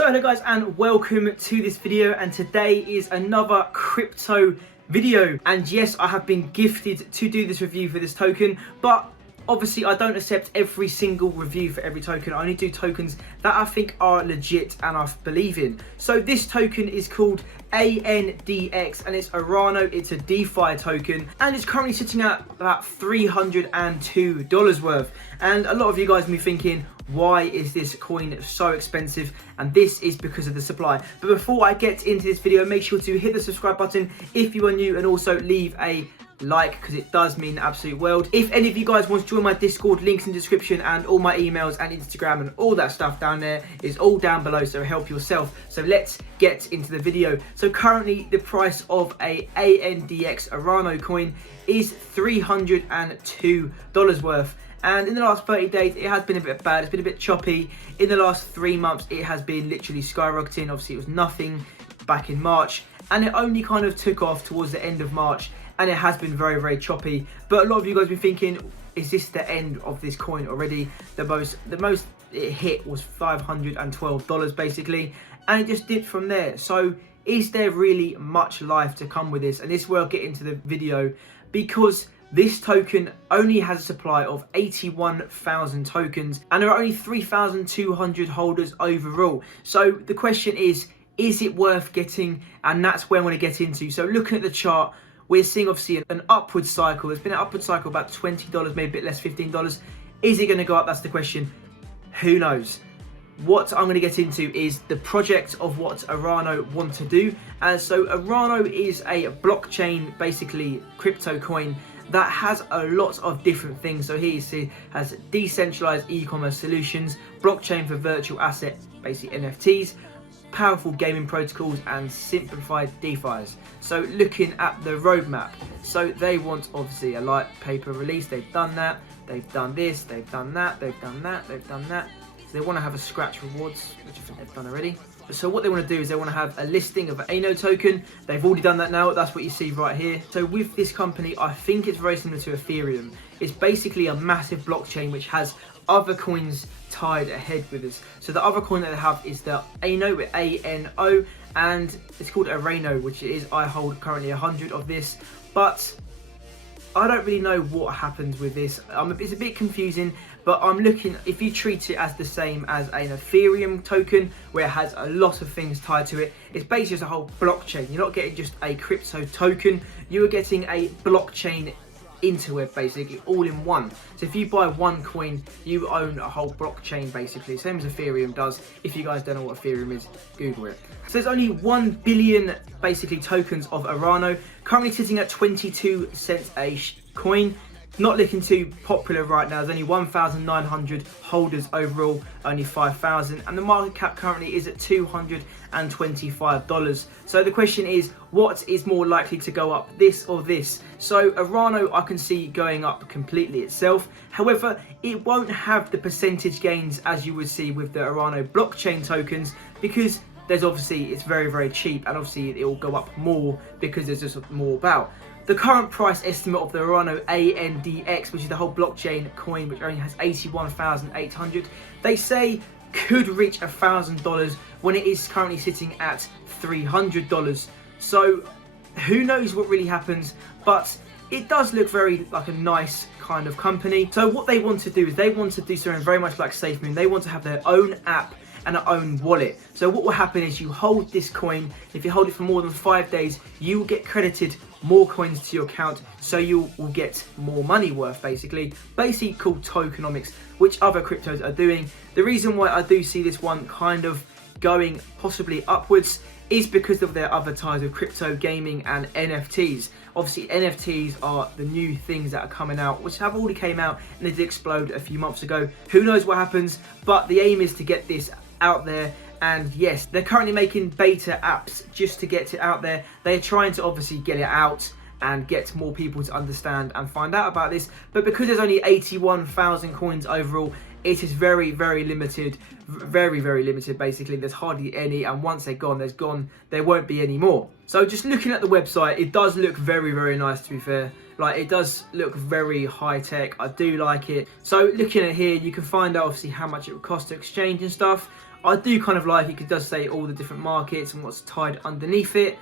So hello guys and welcome to this video, and today is another crypto video. And yes, I have been gifted to do this review for this token, but obviously I don't accept every single review for every token. I only do tokens that I think are legit and I believe in. So this token is called ANDX and it's Arrano. It's a DeFi token and it's currently sitting at about $302 worth. And a lot of you guys may be thinking, why is this coin so expensive? And this is because of the supply. But before I get into this video, make sure to hit the subscribe button if you are new, and also leave a like because it does mean the absolute world. If any of you guys want to join my Discord, links in the description, and all my emails and Instagram and all that stuff down there is all down below, so help yourself. So let's get into the video. So currently the price of a ANDX Arrano coin is $302 worth. And in the last 30 days, it has been a bit bad. It's been a bit choppy. In the last 3 months, it has been literally skyrocketing. Obviously, it was nothing back in March, and it only kind of took off towards the end of March, and it has been very, very choppy. But a lot of you guys have been thinking, is this the end of this coin already? The most it hit was $512 basically, and it just dipped from there. So is there really much life to come with this? And this is where I'll get into the video, because this token only has a supply of 81,000 tokens and there are only 3,200 holders overall. So the question is it worth getting? And that's where I want to get into. So looking at the chart, we're seeing obviously an upward cycle. There's been an upward cycle about $20, maybe a bit less, $15. Is it going to go up? That's the question. Who knows? What I'm going to get into is the project of what Arrano want to do. And so Arrano is a blockchain, basically crypto coin that has a lot of different things. So here you see has decentralized e-commerce solutions, blockchain for virtual asset, basically NFTs, powerful gaming protocols, and simplified DeFis. So looking at the roadmap, so they want obviously a light paper release. They've done that. They've done this. They've done that. They've done that. They've done that. So they want to have a scratch rewards, which I think they've done already. So what they want to do is they want to have a listing of an ANO token. They've already done that now. That's what you see right here. So with this company, I think it's very similar to Ethereum. It's basically a massive blockchain which has other coins tied ahead with this. So the other coin that they have is the ANO, with ANO, and it's called Arrano, which it is. I hold currently 100 of this, but I don't really know what happens with this. It's a bit confusing, but I'm looking, if you treat it as the same as an Ethereum token, where it has a lot of things tied to it, it's basically just a whole blockchain. You're not getting just a crypto token, you are getting a blockchain into it, basically, all in one. So if you buy one coin, you own a whole blockchain, basically, same as Ethereum does. If you guys don't know what Ethereum is, Google it. So there's only 1 billion, basically, tokens of Arrano, currently sitting at 22 cents a coin. Not looking too popular right now. There's only 1,900 holders overall, only 5,000, and the market cap currently is at $225. So the question is, what is more likely to go up, this or this? So Arrano I can see going up completely itself. However, it won't have the percentage gains as you would see with the Arrano blockchain tokens, because there's obviously, it's very, very cheap, and obviously it will go up more because there's just more about. The current price estimate of the Arrano ANDX, which is the whole blockchain coin, which only has 81,800, they say could reach $1,000 when it is currently sitting at $300. So who knows what really happens, but it does look very like a nice kind of company. So what they want to do is they want to do something very much like Safemoon. They want to have their own app and their own wallet. So what will happen is you hold this coin. If you hold it for more than 5 days, you will get credited more coins to your account, so you will get more money worth, basically called tokenomics, which other cryptos are doing. The reason why I do see this one kind of going possibly upwards is because of their other ties with crypto, gaming, and NFTs. Obviously NFTs are the new things that are coming out, which have already came out and they did explode a few months ago. Who knows what happens, but the aim is to get this out there. And yes, they're currently making beta apps just to get it out there. They're trying to obviously get it out and get more people to understand and find out about this. But because there's only 81,000 coins overall, it is very, very limited. Very, very limited, basically. There's hardly any, and once they're gone, there's gone. There won't be any more. So just looking at the website, it does look very, very nice, to be fair. Like, it does look very high tech. I do like it. So looking at here, you can find out obviously how much it would cost to exchange and stuff. I do kind of like it because it does say all the different markets and what's tied underneath it.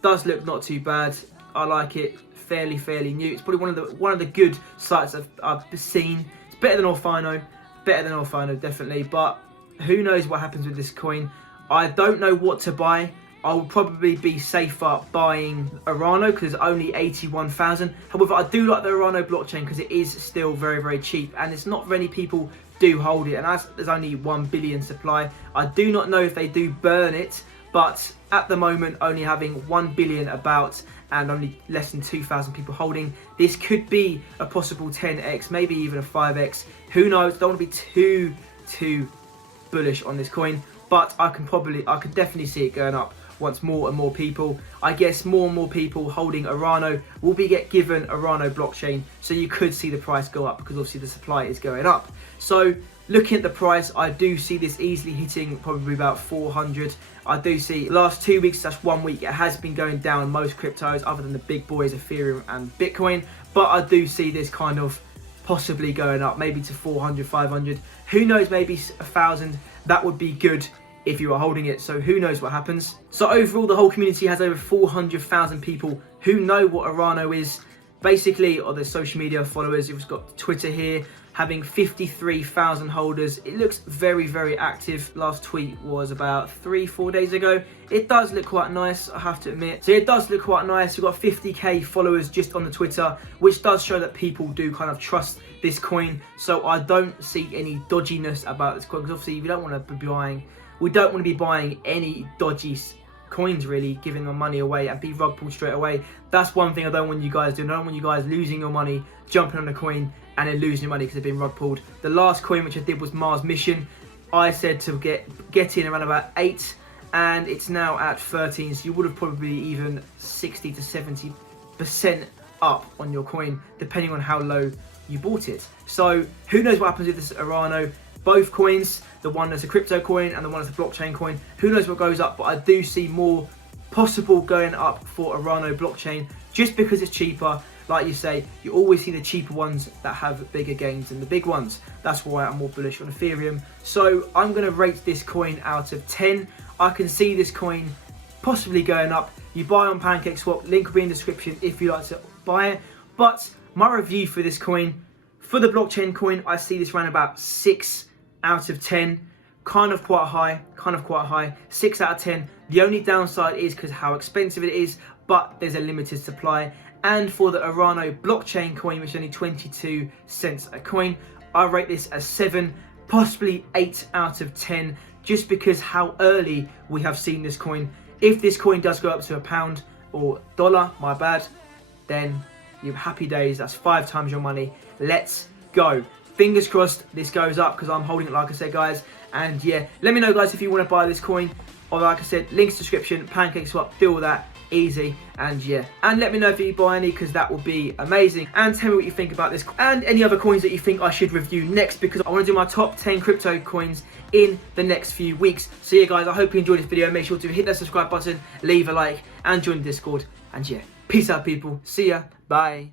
Does look not too bad. I like it. Fairly new. It's probably one of the good sites I've seen. It's better than Arrano, definitely. But who knows what happens with this coin? I don't know what to buy. I would probably be safer buying Arrano because it's only 81,000. However, I do like the Arrano blockchain because it is still very cheap, and it's not many people do hold it, and as there's only 1 billion supply. I do not know if they do burn it, but at the moment only having 1 billion about and only less than 2,000 people holding, this could be a possible 10x, maybe even a 5x. Who knows? Don't want to be too bullish on this coin, but I can definitely see it going up once more and more people, I guess more and more people holding Arrano will be given Arrano blockchain, so you could see the price go up because obviously the supply is going up. So looking at the price, I do see this easily hitting probably about 400. I do see last 2 weeks, that's 1 week, it has been going down most cryptos other than the big boys, Ethereum and Bitcoin, but I do see this kind of possibly going up maybe to 400, 500, who knows, maybe 1,000. That would be good if you are holding it, so who knows what happens. So overall, the whole community has over 400,000 people who know what Arrano is. Basically, or their social media followers. You've got Twitter here having 53,000 holders. It looks very active. Last tweet was about 3-4 days ago. It does look quite nice, I have to admit. So it does look quite nice. We've got 50k followers just on the Twitter, which does show that people do kind of trust this coin. So I don't see any dodginess about this coin, because obviously we don't want to be buying any dodgy coins, really, giving my money away and be rug pulled straight away. That's one thing I don't want you guys doing. I don't want you guys losing your money, jumping on a coin and then losing your money because they've been rug pulled. The last coin which I did was Mars Mission. I said to get in around about 8 and it's now at 13, so you would have probably even 60 to 70% up on your coin depending on how low you bought it. So who knows what happens with this Arrano. Both coins, the one that's a crypto coin and the one that's a blockchain coin, who knows what goes up, but I do see more possible going up for Arrano blockchain just because it's cheaper. Like you say, you always see the cheaper ones that have bigger gains than the big ones. That's why I'm more bullish on Ethereum. So I'm going to rate this coin out of 10. I can see this coin possibly going up. You buy on PancakeSwap, link will be in the description if you like to buy it. But my review for this coin, for the blockchain coin, I see this around about 6 out of 10, kind of quite high, 6 out of 10. The only downside is because how expensive it is, but there's a limited supply. And for the Arrano blockchain coin, which is only 22 cents a coin, I rate this as 7, possibly 8 out of 10, just because how early we have seen this coin. If this coin does go up to £1 or dollar, my bad, then you have happy days. That's 5 times your money. Let's go. Fingers crossed this goes up because I'm holding it, like I said, guys. And yeah, let me know, guys, if you want to buy this coin. Or like I said, links description, PancakeSwap, do all that, easy. And yeah, and let me know if you buy any because that would be amazing. And tell me what you think about this and any other coins that you think I should review next, because I want to do my top 10 crypto coins in the next few weeks. So yeah, guys, I hope you enjoyed this video. Make sure to hit that subscribe button, leave a like, and join the Discord. And yeah, peace out, people. See ya. Bye.